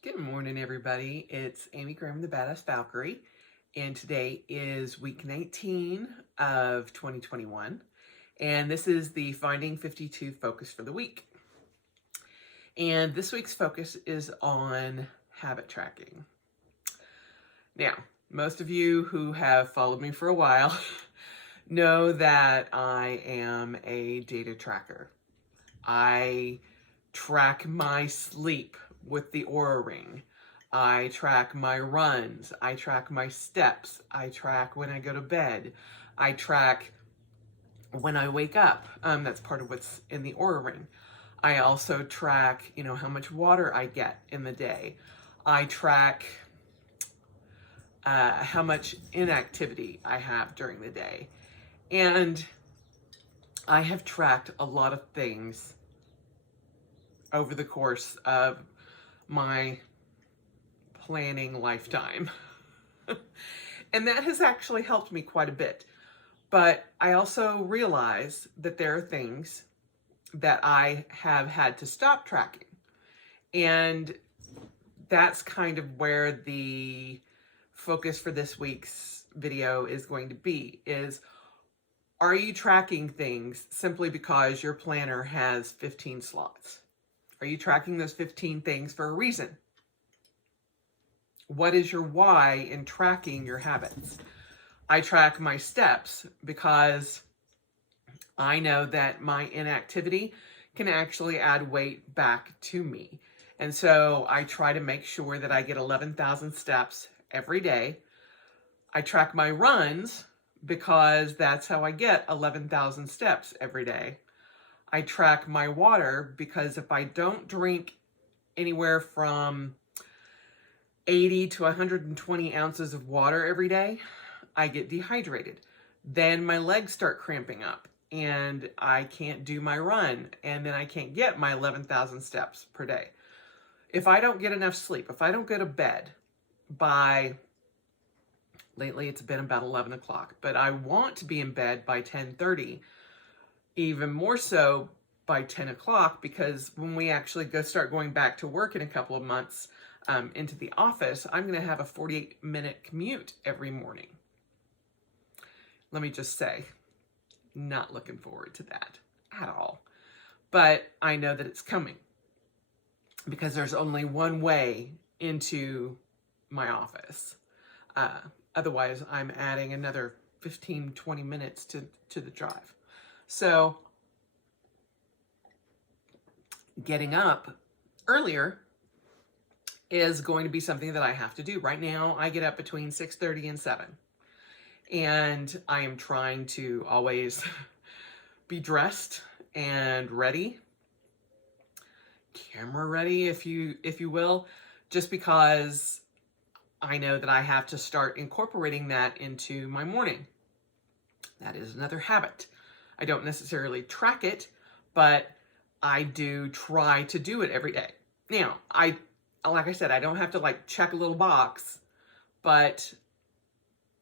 Good morning, everybody. It's Amy Graham, the Badass Valkyrie, and today is week 19 of 2021, and this is the Finding 52 focus for the week. And this week's focus is on habit tracking. Now, most of you who have followed me for a while know that I am a data tracker. I track my sleep with the Oura Ring. I track my runs. I track my steps. I track when I go to bed. I track when I wake up. That's part of what's in the Oura Ring. I also track, how much water I get in the day. I track how much inactivity I have during the day. And I have tracked a lot of things over the course of my planning lifetime. And that has actually helped me quite a bit. But I also realize that there are things that I have had to stop tracking. And that's kind of where the focus for this week's video is going to be, is are you tracking things simply because your planner has 15 slots? Are you tracking those 15 things for a reason? What is your why in tracking your habits? I track my steps because I know that my inactivity can actually add weight back to me. And so I try to make sure that I get 11,000 steps every day. I track my runs because that's how I get 11,000 steps every day. I track my water because if I don't drink anywhere from 80 to 120 ounces of water every day, I get dehydrated. Then my legs start cramping up and I can't do my run, and then I can't get my 11,000 steps per day. If I don't get enough sleep, if I don't go to bed by, lately it's been about 11 o'clock, but I want to be in bed by 10:30, even more so by 10 o'clock, because when we actually start going back to work in a couple of months into the office, I'm going to have a 48-minute commute every morning. Let me just say, not looking forward to that at all. But I know that it's coming because there's only one way into my office. Otherwise, I'm adding another 15, 20 minutes to the drive. So getting up earlier is going to be something that I have to do. Right now, I get up between 6:30 and 7. And I am trying to always be dressed and ready, camera ready, if you will, just because I know that I have to start incorporating that into my morning. That is another habit. I don't necessarily track it, but I do try to do it every day. Now, like I said, I don't have to check a little box, but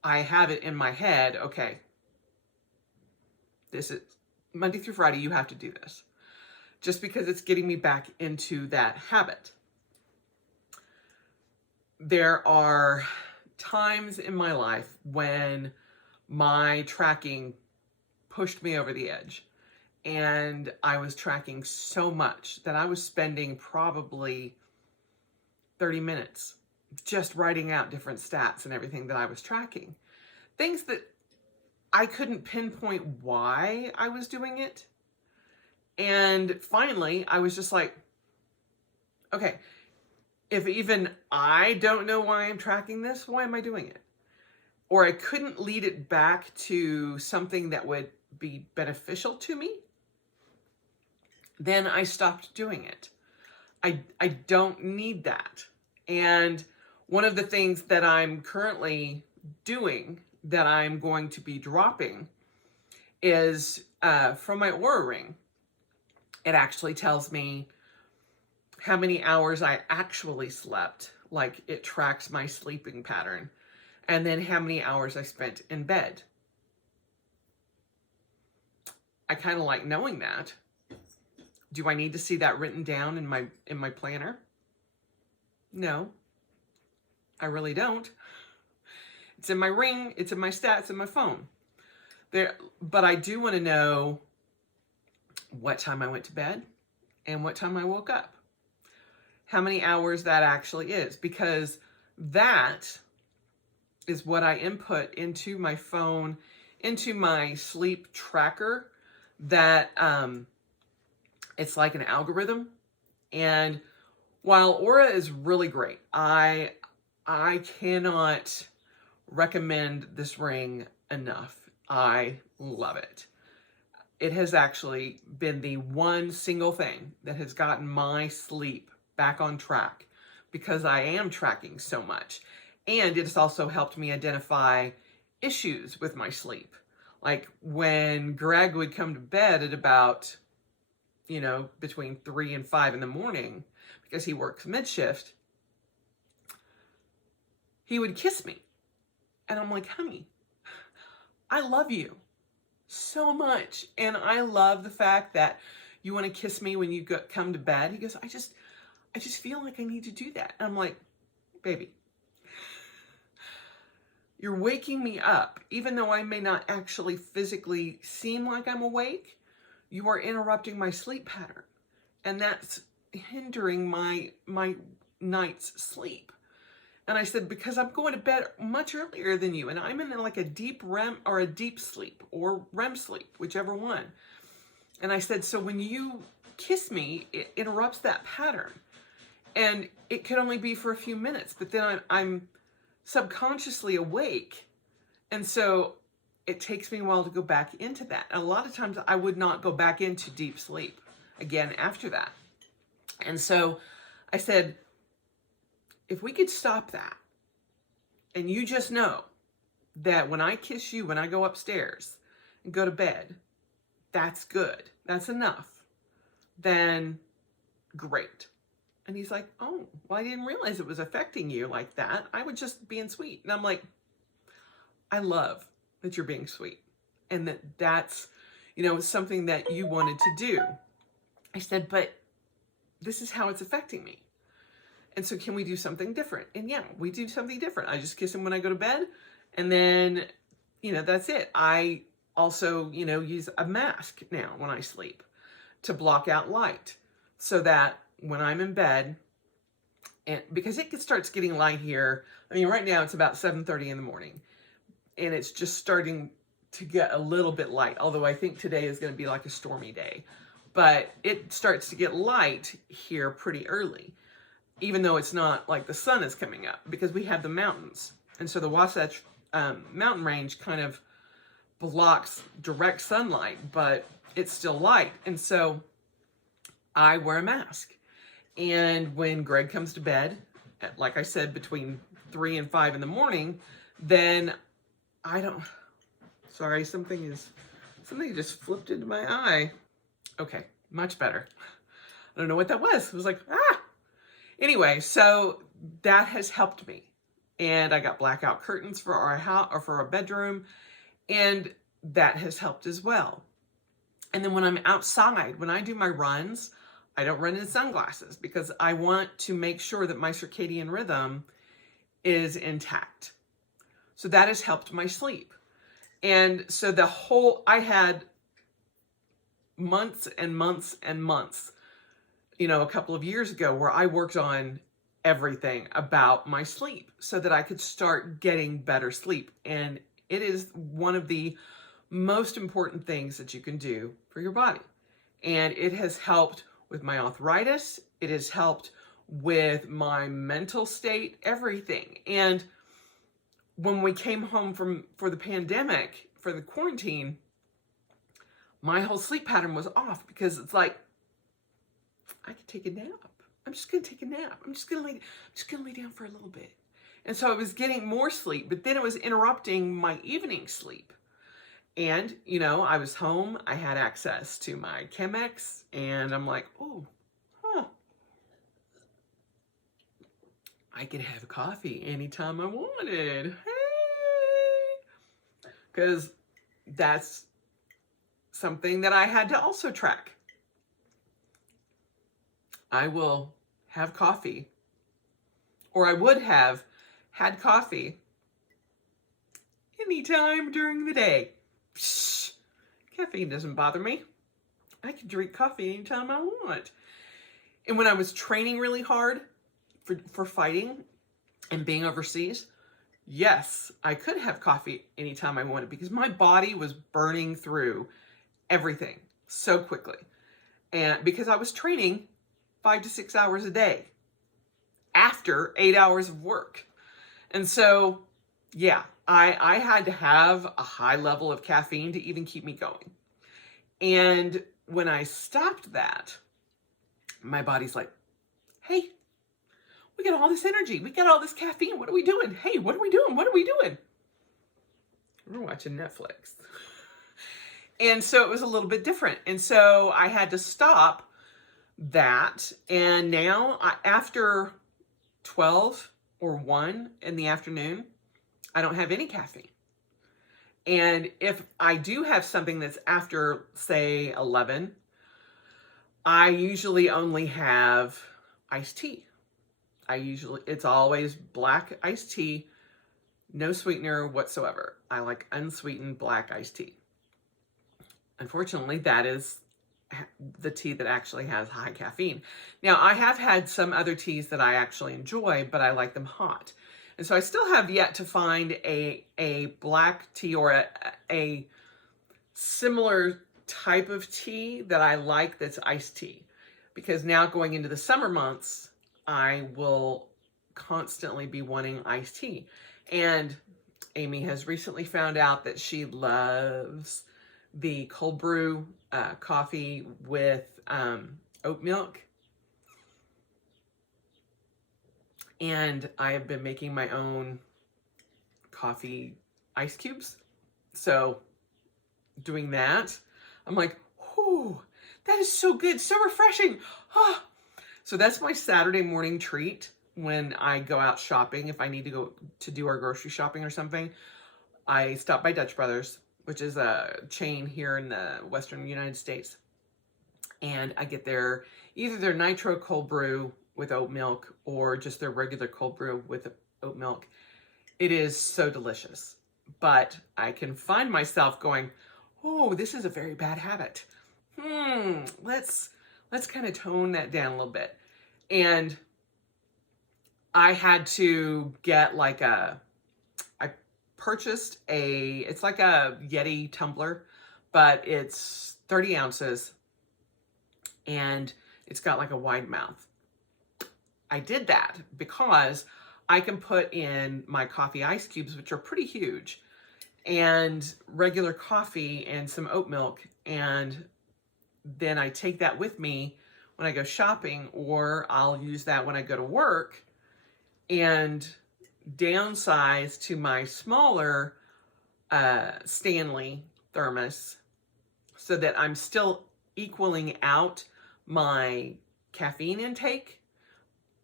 I have it in my head, okay, this is Monday through Friday, you have to do this. Just because it's getting me back into that habit. There are times in my life when my tracking pushed me over the edge. And I was tracking so much that I was spending probably 30 minutes just writing out different stats and everything that I was tracking. Things that I couldn't pinpoint why I was doing it. And finally, I was just like, okay, if even I don't know why I'm tracking this, why am I doing it? Or I couldn't lead it back to something that would be beneficial to me, then I stopped doing it. I don't need that. And one of the things that I'm currently doing that I'm going to be dropping is from my Oura Ring. It actually tells me how many hours I actually slept. Like, it tracks my sleeping pattern. And then how many hours I spent in bed. I kind of like knowing that. Do I need to see that written down in my planner? No, I really don't. It's in my ring, it's in my stats, in my phone. But I do want to know what time I went to bed and what time I woke up. How many hours that actually is, because that is what I input into my phone, into my sleep tracker, that it's like an algorithm. And while Oura is really great, I cannot recommend this ring enough. I love it. It has actually been the one single thing that has gotten my sleep back on track, because I am tracking so much. And it's also helped me identify issues with my sleep. Like when Greg would come to bed at about, between 3 and 5 in the morning, because he works mid-shift, he would kiss me. And I'm like, honey, I love you so much. And I love the fact that you want to kiss me when you come to bed. He goes, I just feel like I need to do that. And I'm like, baby, you're waking me up. Even though I may not actually physically seem like I'm awake, you are interrupting my sleep pattern. And that's hindering my night's sleep. And I said, because I'm going to bed much earlier than you, and I'm in like a deep REM or a deep sleep or REM sleep, whichever one. And I said, so when you kiss me, it interrupts that pattern. And it could only be for a few minutes, but then I'm subconsciously awake. And so it takes me a while to go back into that. And a lot of times I would not go back into deep sleep again after that. And so I said, if we could stop that, and you just know that when I kiss you, when I go upstairs and go to bed, that's good, that's enough, then great. And he's like, oh, well, I didn't realize it was affecting you like that. I was just being sweet. And I'm like, I love that you're being sweet, and that's, something that you wanted to do. I said, but this is how it's affecting me. And so can we do something different? And yeah, we do something different. I just kiss him when I go to bed. And then, that's it. I also, use a mask now when I sleep to block out light, so that when I'm in bed, and because it starts getting light here. I mean, right now it's about 7:30 in the morning, and it's just starting to get a little bit light. Although I think today is going to be like a stormy day, but it starts to get light here pretty early, even though it's not like the sun is coming up, because we have the mountains. And so the Wasatch mountain range kind of blocks direct sunlight, but it's still light. And so I wear a mask. And when Greg comes to bed, like I said, between 3 and 5 in the morning, then sorry, something just flipped into my eye. Okay, much better. I don't know what that was. It was like, Anyway, so that has helped me. And I got blackout curtains for our house, or for our bedroom, and that has helped as well. And then when I'm outside, when I do my runs, I don't run in sunglasses, because I want to make sure that my circadian rhythm is intact. So that has helped my sleep. And so I had months and months and months, a couple of years ago, where I worked on everything about my sleep so that I could start getting better sleep. And it is one of the most important things that you can do for your body. And it has helped with my arthritis. It has helped with my mental state, everything. And when we came home for the pandemic, for the quarantine, my whole sleep pattern was off, because it's like, I could take a nap. I'm just going to take a nap. I'm just going to lay down for a little bit. And so I was getting more sleep, but then it was interrupting my evening sleep. And, I was home. I had access to my Chemex, and I'm like, I could have coffee anytime I wanted. Hey! Because that's something that I had to also track. I will have coffee or I would have had coffee anytime during the day. Psh, caffeine doesn't bother me. I can drink coffee anytime I want. And when I was training really hard for fighting and being overseas, yes, I could have coffee anytime I wanted because my body was burning through everything so quickly. And because I was training 5 to 6 hours a day after 8 hours of work. And so, yeah, I had to have a high level of caffeine to even keep me going. And when I stopped that, my body's like, hey, we got all this energy. We got all this caffeine. What are we doing? Hey, what are we doing? What are we doing? We're watching Netflix. And so it was a little bit different. And so I had to stop that. And now after 12 or 1 in the afternoon, I don't have any caffeine. And if I do have something that's after, say, 11, I usually only have iced tea. It's always black iced tea, no sweetener whatsoever. I like unsweetened black iced tea. Unfortunately, that is the tea that actually has high caffeine. Now, I have had some other teas that I actually enjoy, but I like them hot. And so I still have yet to find a black tea or a similar type of tea that I like that's iced tea. Because now going into the summer months, I will constantly be wanting iced tea. And Amy has recently found out that she loves the cold brew coffee with oat milk. And I have been making my own coffee ice cubes. So doing that, I'm like, whew, that is so good, so refreshing. Ah. So that's my Saturday morning treat when I go out shopping. If I need to go to do our grocery shopping or something, I stop by Dutch Brothers, which is a chain here in the Western United States. And I get either their nitro cold brew with oat milk or just their regular cold brew with oat milk. It is so delicious. But I can find myself going, oh, this is a very bad habit. Let's kind of tone that down a little bit. And I had to get I purchased it's like a Yeti tumbler, but it's 30 ounces and it's got like a wide mouth. I did that because I can put in my coffee ice cubes, which are pretty huge, and regular coffee and some oat milk. And then I take that with me when I go shopping, or I'll use that when I go to work and downsize to my smaller Stanley thermos so that I'm still equaling out my caffeine intake,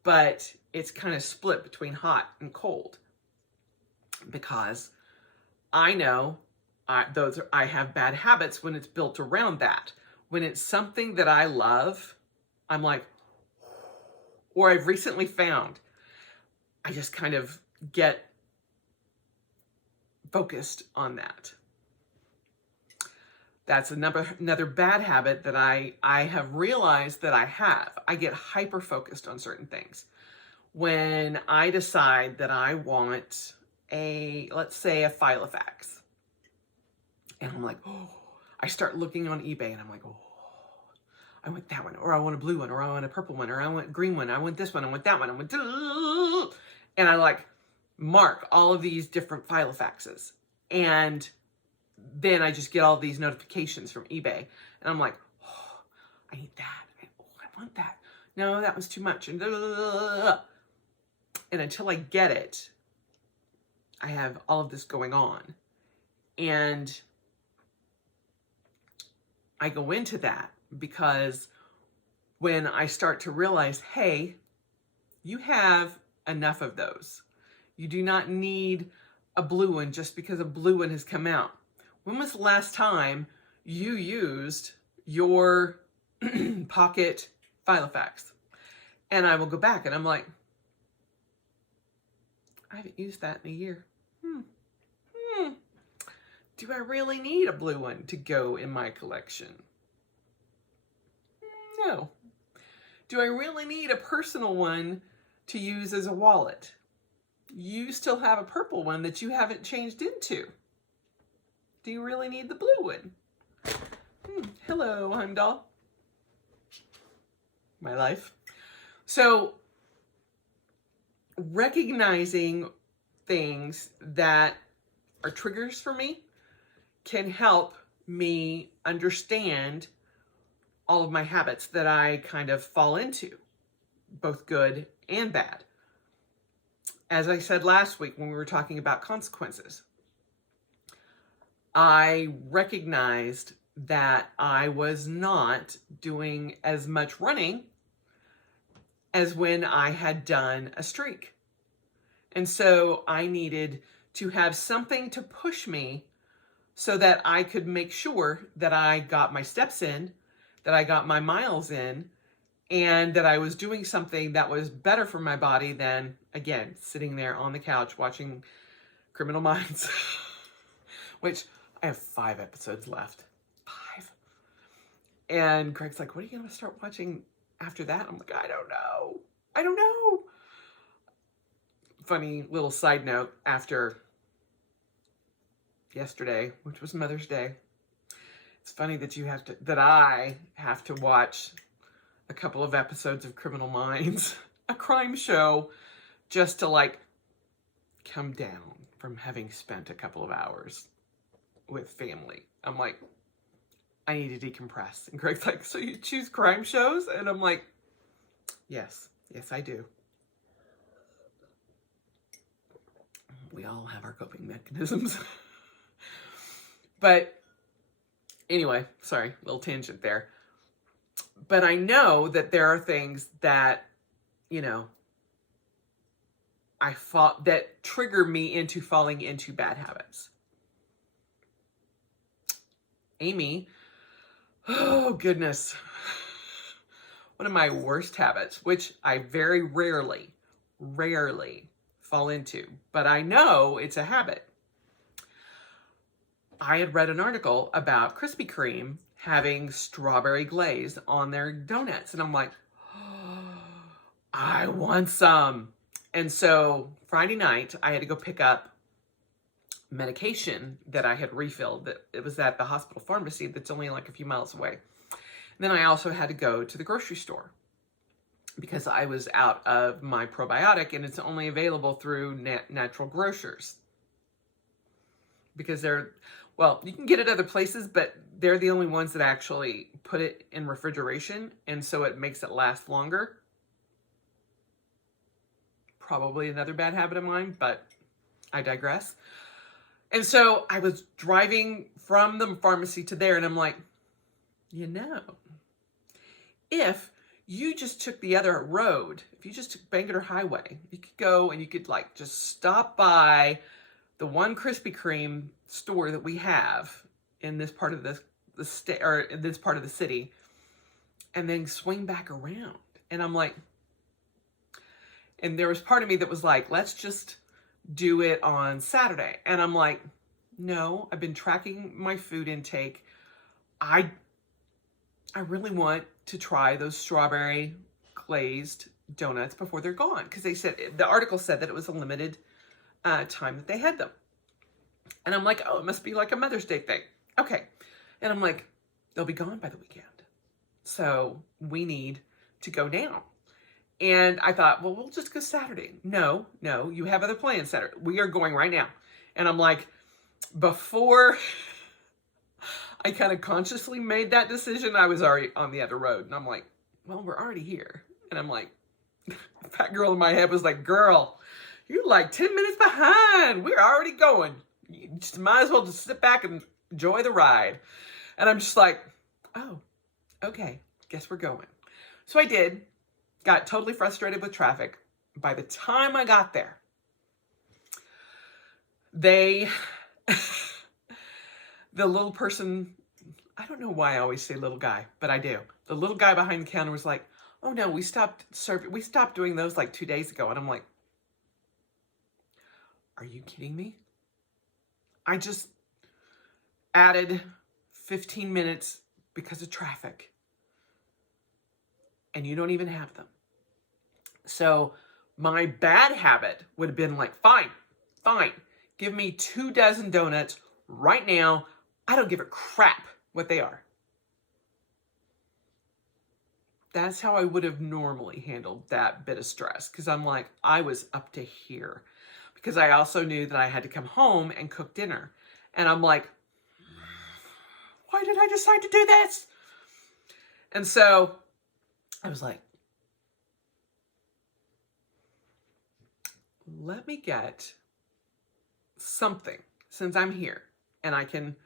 but it's kind of split between hot and cold because I know I have bad habits when it's built around that. When it's something that I love, I'm like, or I've recently found, I just kind of get focused on that. That's another bad habit that I have realized that I have. I get hyper focused on certain things. When I decide that I want let's say a Filofax, and I'm like, oh, I start looking on eBay and I'm like, oh, I want that one, or I want a blue one, or I want a purple one, or I want a green one, I want this one, I want that one, and I like mark all of these different Filofaxes. And then I just get all these notifications from eBay and I'm like, oh, I need that. Oh, I want that. No, that was too much. And until I get it, I have all of this going on. And I go into that because when I start to realize, hey, you have enough of those. You do not need a blue one just because a blue one has come out. When was the last time you used your pocket Filofax? And I will go back and I'm like, I haven't used that in a year. Do I really need a blue one to go in my collection? No. Do I really need a personal one to use as a wallet? You still have a purple one that you haven't changed into. Do you really need the blue one? Hello, Heimdall. My life. So, recognizing things that are triggers for me can help me understand all of my habits that I kind of fall into, both good and bad. As I said last week when we were talking about consequences, I recognized that I was not doing as much running as when I had done a streak. And so I needed to have something to push me so that I could make sure that I got my steps in, that I got my miles in, and that I was doing something that was better for my body than, again, sitting there on the couch watching Criminal Minds, which I have 5 episodes left. 5. And Greg's like, what are you going to start watching after that? I'm like, I don't know. Funny little side note, after yesterday, which was Mother's Day, it's funny that I have to watch a couple of episodes of Criminal Minds, a crime show, just to like come down from having spent a couple of hours with family. I'm like, I need to decompress. And Greg's like, so you choose crime shows? And I'm like, yes, I do. We all have our coping mechanisms. But anyway, sorry, little tangent there. But I know that there are things that, that trigger me into falling into bad habits. Amy, oh goodness. One of my worst habits, which I very rarely fall into, but I know it's a habit. I had read an article about Krispy Kreme having strawberry glaze on their donuts. And I'm like, oh, I want some. And so Friday night, I had to go pick up medication that I had refilled. That it was at the hospital pharmacy that's only like a few miles away. And then I also had to go to the grocery store because I was out of my probiotic and it's only available through natural grocers. Because you can get it other places, but they're the only ones that actually put it in refrigeration, and so it makes it last longer. Probably another bad habit of mine, but I digress. And so I was driving from the pharmacy to there, and I'm like, if you just took the other road, if you just took Bangerter Highway, you could go and you could like just stop by the one Krispy Kreme store that we have in this part of the state, or in this part of the city, and then swing back around. And I'm like, and there was part of me that was like, let's just do it on Saturday. And I'm like, no, I've been tracking my food intake. I really want to try those strawberry glazed donuts before they're gone. Because the article said that it was a limited time that they had them. And I'm like, oh, it must be like a Mother's Day thing. Okay. And I'm like, they'll be gone by the weekend. So we need to go down. And I thought, well, we'll just go Saturday. No, you have other plans Saturday. We are going right now. And I'm like, before I kind of consciously made that decision, I was already on the other road. And I'm like, well, we're already here. And I'm like, fat girl in my head was like, girl, you're like 10 minutes behind. We're already going. You just might as well just sit back and enjoy the ride. And I'm just like, oh, okay, guess we're going. So I did. Got totally frustrated with traffic. By the time I got there, the little person, I don't know why I always say little guy, but I do. The little guy behind the counter was like, oh no, we stopped doing those like 2 days ago. And I'm like, are you kidding me? I just added 15 minutes because of traffic, and you don't even have them. So my bad habit would have been like, fine, give me 24 donuts right now. I don't give a crap what they are. That's how I would have normally handled that bit of stress, because I'm like, I was up to here, because I also knew that I had to come home and cook dinner. And I'm like, why did I decide to do this? And so I was like, let me get something, since I'm here and I can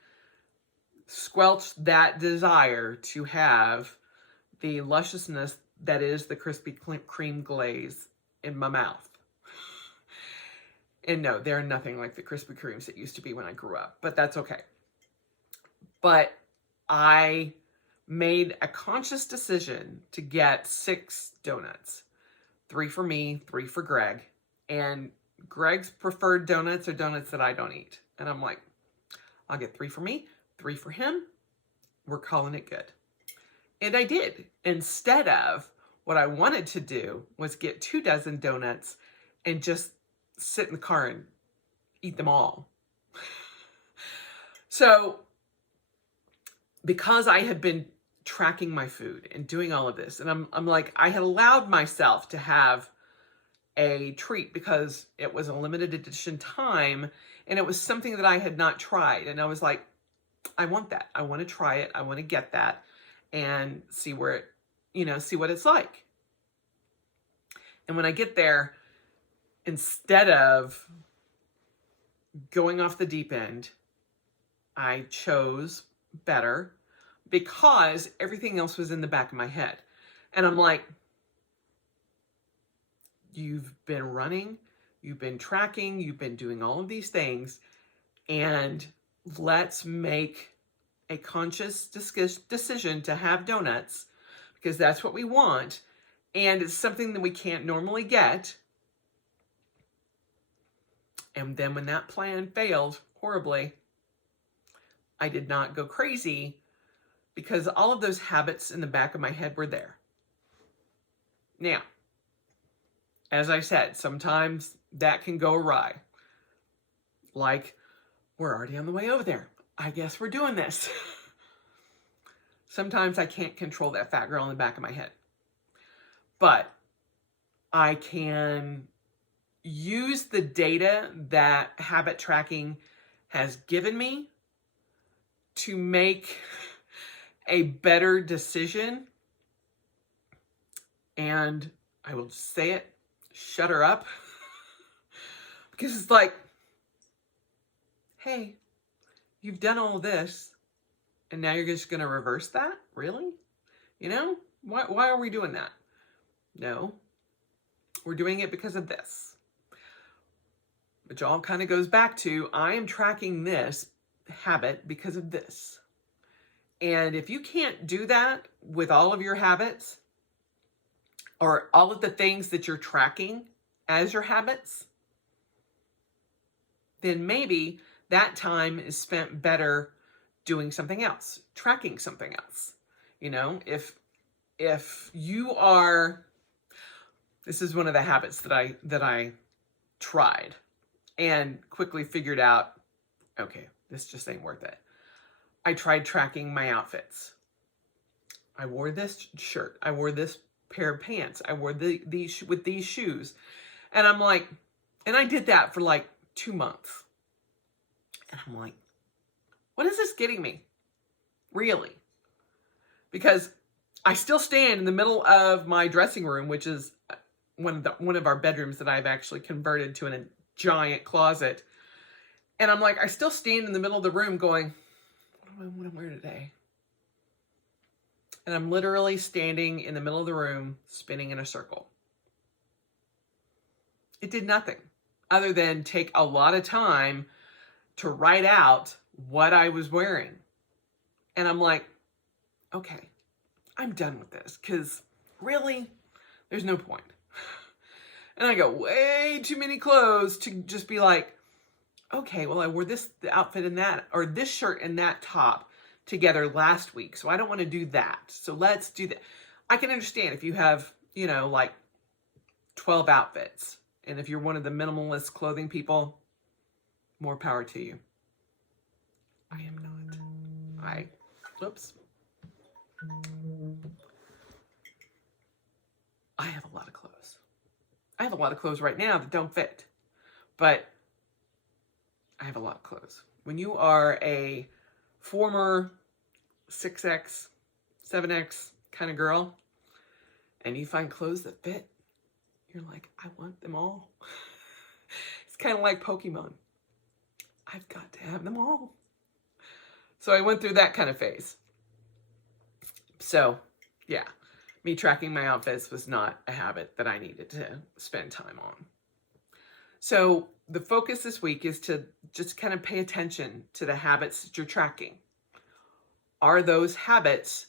squelch that desire to have the lusciousness that is the Krispy Kreme glaze in my mouth. And no, they're nothing like the Krispy Kremes that used to be when I grew up, but that's okay. But I made a conscious decision to get 6 donuts. 3 for me, 3 for Greg. And Greg's preferred donuts are donuts that I don't eat. And I'm like, I'll get 3 for me, 3 for him. We're calling it good. And I did. Instead of what I wanted to do was get 24 donuts and just sit in the car and eat them all. So because I had been tracking my food and doing all of this, and I'm like, I had allowed myself to have a treat because it was a limited edition time and it was something that I had not tried. And I was like, I want that. I want to try it. I want to get that and see where it, see what it's like. And when I get there, instead of going off the deep end, I chose better because everything else was in the back of my head. And I'm like, you've been running, you've been tracking, you've been doing all of these things, and let's make a conscious decision to have donuts because that's what we want. And it's something that we can't normally get. And then when that plan failed horribly, I did not go crazy because all of those habits in the back of my head were there. Now, as I said, sometimes that can go awry. Like, we're already on the way over there. I guess we're doing this. Sometimes I can't control that fat girl in the back of my head. But I can use the data that habit tracking has given me to make a better decision. And I will say it, shut her up. Because it's like, hey, you've done all this and now you're just going to reverse that? Really? Why are we doing that? No, we're doing it because of this. Which all kind of goes back to, I am tracking this habit because of this. And if you can't do that with all of your habits or all of the things that you're tracking as your habits, then maybe that time is spent better doing something else, tracking something else. If you are, this is one of the habits that I tried and quickly figured out, okay, this just ain't worth it. I tried tracking my outfits. I wore this shirt. I wore this pair of pants. I wore these with these shoes. And I'm like, and I did that for like 2 months. And I'm like, what is this getting me? Really? Because I still stand in the middle of my dressing room, which is one of our bedrooms that I've actually converted to a giant closet. And I'm like, I still stand in the middle of the room going, what do I want to wear today? And I'm literally standing in the middle of the room, spinning in a circle. It did nothing other than take a lot of time to write out what I was wearing. And I'm like, okay, I'm done with this because really, there's no point. And I got way too many clothes to just be like, okay, well, I wore this outfit and that, or this shirt and that top together last week. So I don't want to do that. So let's do that. I can understand if you have, you know, like 12 outfits. And if you're one of the minimalist clothing people, more power to you. I am not. Oops. I have a lot of clothes. I have a lot of clothes right now that don't fit, but I have a lot of clothes. When you are a former 6X, 7X kind of girl, and you find clothes that fit, you're like, I want them all. It's kind of like Pokemon. I've got to have them all. So I went through that kind of phase. So, yeah, me tracking my outfits was not a habit that I needed to spend time on. So the focus this week is to just kind of pay attention to the habits that you're tracking. Are those habits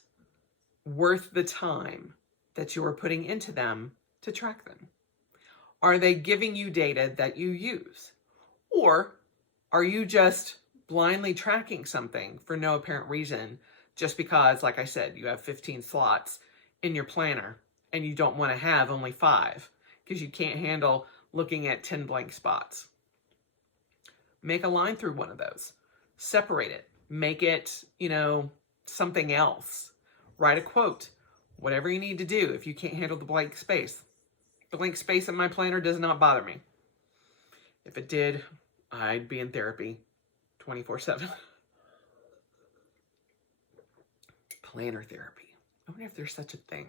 worth the time that you are putting into them to track them? Are they giving you data that you use? Or are you just blindly tracking something for no apparent reason just because, like I said, you have 15 slots in your planner and you don't want to have only 5 because you can't handle looking at 10 blank spots? Make a line through one of those. Separate it. Make it, you know, something else. Write a quote. Whatever you need to do if you can't handle the blank space. The blank space in my planner does not bother me. If it did, I'd be in therapy 24/7. Planner therapy. I wonder if there's such a thing.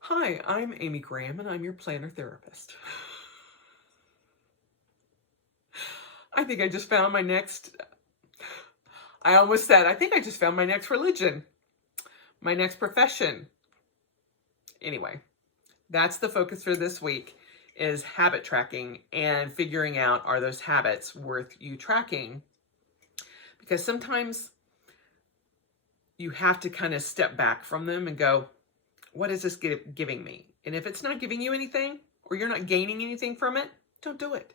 Hi, I'm Amy Graham, and I'm your planner therapist. I think I just found my next... I almost said, I think I just found my next religion. My next profession. Anyway, that's the focus for this week, is habit tracking and figuring out, are those habits worth you tracking? Because sometimes you have to kind of step back from them and go, what is this giving me? And if it's not giving you anything, or you're not gaining anything from it, don't do it.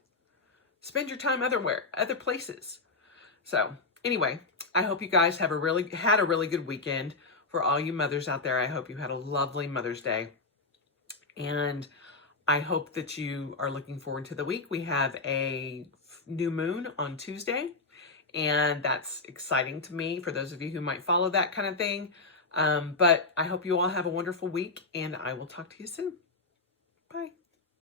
Spend your time other places. So anyway, I hope you guys had a really good weekend. For all you mothers out there, I hope you had a lovely Mother's Day. And I hope that you are looking forward to the week. We have a new moon on Tuesday, and that's exciting to me for those of you who might follow that kind of thing. But I hope you all have a wonderful week, and I will talk to you soon. Bye.